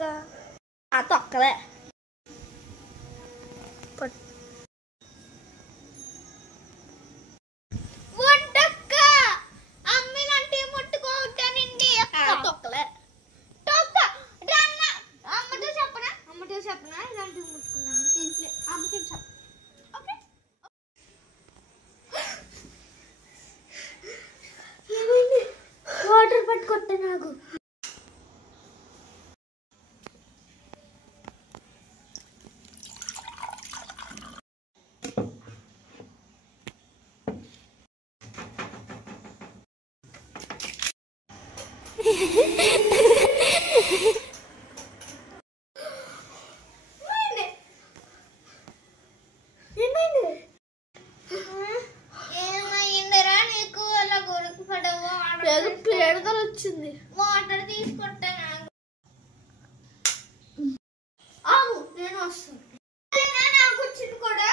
తొక్క ఆ తొక్కలే వడ్డక్క అమ్మిలంటే ముట్టుకోవటానండి తొక్కలే తొక్క అమ్మతో చెప్పనా ఇలాంటివి ముట్టుకున్నాను ఇంట్లో అమ్మకి చెప్ప ఓకే వాటర్ పట్టుకొట్టే నాకు పేడదలు వచ్చింది వాటర్ తీసుకుంటాను నేను వస్తాను నాకు వచ్చింది కూడా